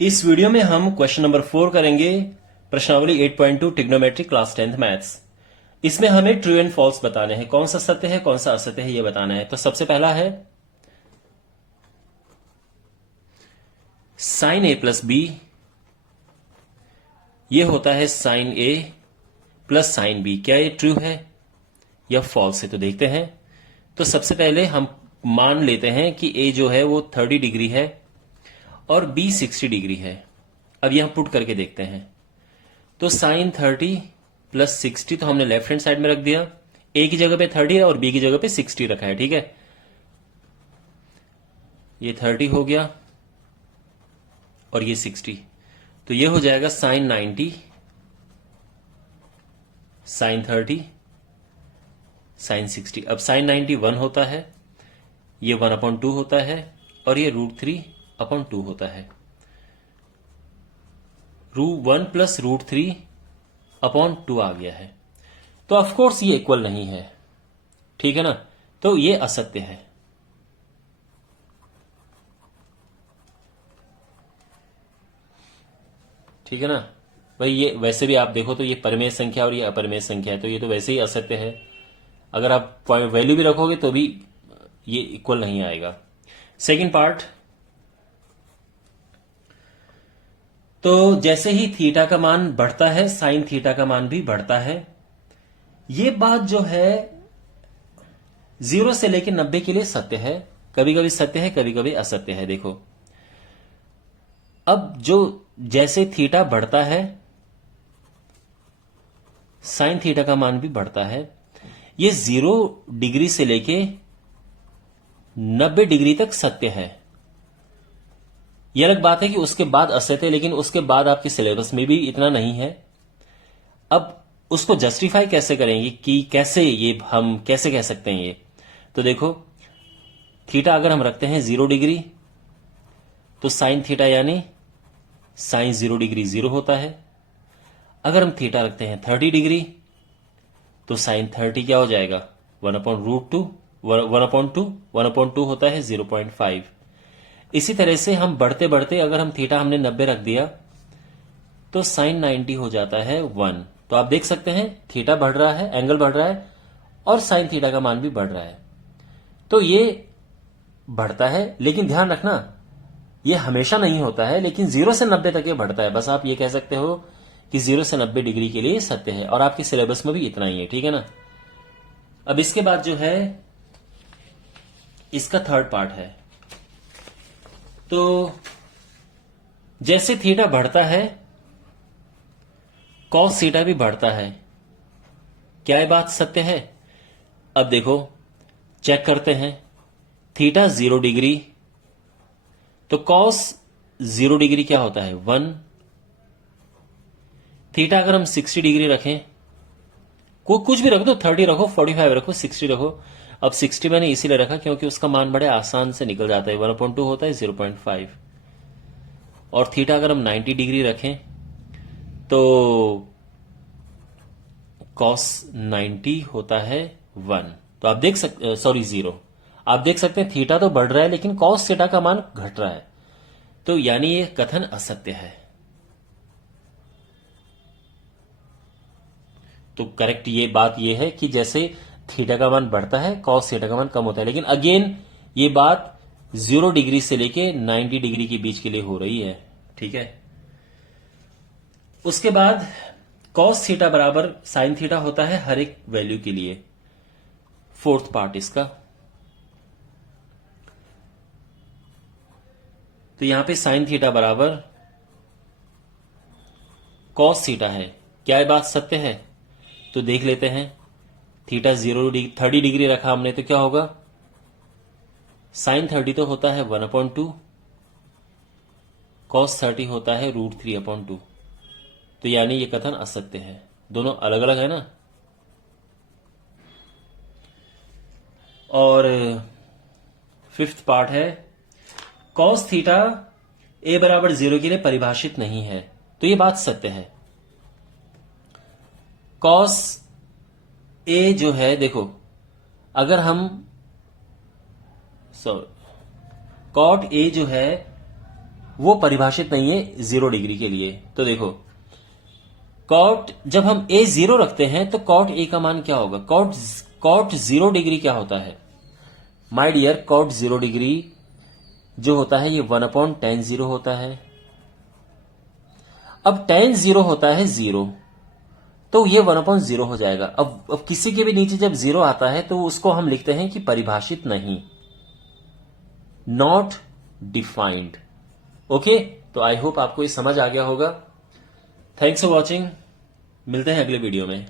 इस वीडियो में हम क्वेश्चन नंबर 4 करेंगे, प्रश्नावली 8.2 ट्रिग्नोमेट्री क्लास 10th मैथ्स। इसमें हमें ट्रू एंड फॉल्स बताने हैं, कौन सा सत्य है कौन सा असत्य है यह बताना है। तो सबसे पहला है साइन ए प्लस बी, यह होता है साइन ए प्लस साइन बी। क्या ये ट्रू है या फॉल्स है? तो देखते हैं। तो सबसे पहले हम मान लेते हैं कि ए जो है वो 30 डिग्री है और बी 60 डिग्री है। अब यह हम पुट करके देखते हैं। तो साइन 30 प्लस 60 तो हमने लेफ्ट हैंड साइड में रख दिया। ए की जगह पे 30 है और बी की जगह पे 60 रखा है, ठीक है। ये 30 हो गया और ये 60, तो ये हो जाएगा साइन 90 साइन 30 साइन 60। अब साइन 90 1 होता है, ये 1/2 होता है और ये √3/2 होता है। √1 प्लस √3/2 आ गया है। तो ऑफकोर्स ये इक्वल नहीं है, ठीक है ना। तो ये असत्य है। ठीक है ना भाई। ये वैसे भी आप देखो तो ये परिमेय संख्या और ये अपरिमेय संख्या है, तो ये तो वैसे ही असत्य है। अगर आप वैल्यू भी रखोगे तो भी ये इक्वल नहीं आएगा। सेकंड पार्ट, तो जैसे ही थीटा का मान बढ़ता है साइन थीटा का मान भी बढ़ता है। ये बात जो है 0 से लेकर 90 के लिए सत्य है, कभी कभी सत्य है कभी कभी असत्य है। देखो अब जो जैसे थीटा बढ़ता है साइन थीटा का मान भी बढ़ता है। ये 0 डिग्री से लेके 90 डिग्री तक सत्य है। यह अलग बात है कि उसके बाद असत्य है, लेकिन उसके बाद आपके सिलेबस में भी इतना नहीं है। अब उसको जस्टिफाई कैसे करेंगे कि कैसे ये हम कैसे कह सकते हैं ये। तो देखो थीटा अगर हम रखते हैं 0 डिग्री तो साइन थीटा यानी साइन 0 डिग्री 0 होता है। अगर हम थीटा रखते हैं 30 डिग्री तो साइन 30 क्या हो जाएगा 1/√2 1/2 होता है 0.5। इसी तरह से हम बढ़ते बढ़ते अगर हम थीटा हमने 90 रख दिया तो साइन 90 हो जाता है 1। तो आप देख सकते हैं थीटा बढ़ रहा है, एंगल बढ़ रहा है और साइन थीटा का मान भी बढ़ रहा है। तो ये बढ़ता है, लेकिन ध्यान रखना ये हमेशा नहीं होता है, लेकिन 0 से 90 तक ये बढ़ता है। बस आप ये कह सकते हो कि 0 से 90 डिग्री के लिए सत्य है और आपके सिलेबस में भी इतना ही है, ठीक है ना। अब इसके बाद जो है इसका थर्ड पार्ट है। तो जैसे थीटा बढ़ता है कॉस थीटा भी बढ़ता है। क्या ये बात सत्य है? अब देखो चेक करते हैं। थीटा 0 डिग्री तो कॉस 0 डिग्री क्या होता है 1। थीटा अगर हम 60 डिग्री रखें, को कुछ भी रख दो, 30 रखो 45 रखो 60 रखो। अब 60 मैंने इसीलिए रखा क्योंकि उसका मान बड़े आसान से निकल जाता है, 1/2 होता है 0.5। और थीटा अगर हम 90 डिग्री रखें तो कॉस 90 होता है 1। तो आप देख सकते, सॉरी 0। आप देख सकते हैं थीटा तो बढ़ रहा है लेकिन कॉस थीटा का मान घट रहा है, तो यानी ये कथन असत्य है। तो करेक्ट ये बात ये है कि जैसे थीटा का मान बढ़ता है कॉस थीटा का मान कम होता है, लेकिन अगेन ये बात 0 डिग्री से लेके 90 डिग्री के बीच के लिए हो रही है, ठीक है। उसके बाद कॉस थीटा बराबर साइन थीटा होता है हर एक वैल्यू के लिए। फोर्थ पार्ट इसका, तो यहां पे साइन थीटा बराबर कॉस थीटा है। क्या ये बात सत्य है? तो देख लेते हैं। थीटा 30 डिग्री रखा हमने तो क्या होगा साइन 30 तो होता है 1/2, कॉस 30 होता है √3/2। तो यानी ये कथन असत्य है। दोनों अलग अलग है ना। और फिफ्थ पार्ट है कॉस थीटा a बराबर 0 के लिए परिभाषित नहीं है। तो ये बात सत्य है। कॉस a जो है, देखो अगर हम कॉट a जो है वो परिभाषित नहीं है 0 डिग्री के लिए। तो देखो कॉट, जब हम a 0 रखते हैं तो कॉट a का मान क्या होगा? कॉट 0 डिग्री क्या होता है माय डियर? कॉट 0 डिग्री जो होता है ये 1/tan0 होता है। अब tan0 होता है 0, तो ये 1/0 हो जाएगा। अब किसी के भी नीचे जब 0 आता है तो उसको हम लिखते हैं कि परिभाषित नहीं, नॉट डिफाइंड। ओके, तो आई होप आपको ये समझ आ गया होगा। थैंक्स फॉर वॉचिंग, मिलते हैं अगले वीडियो में।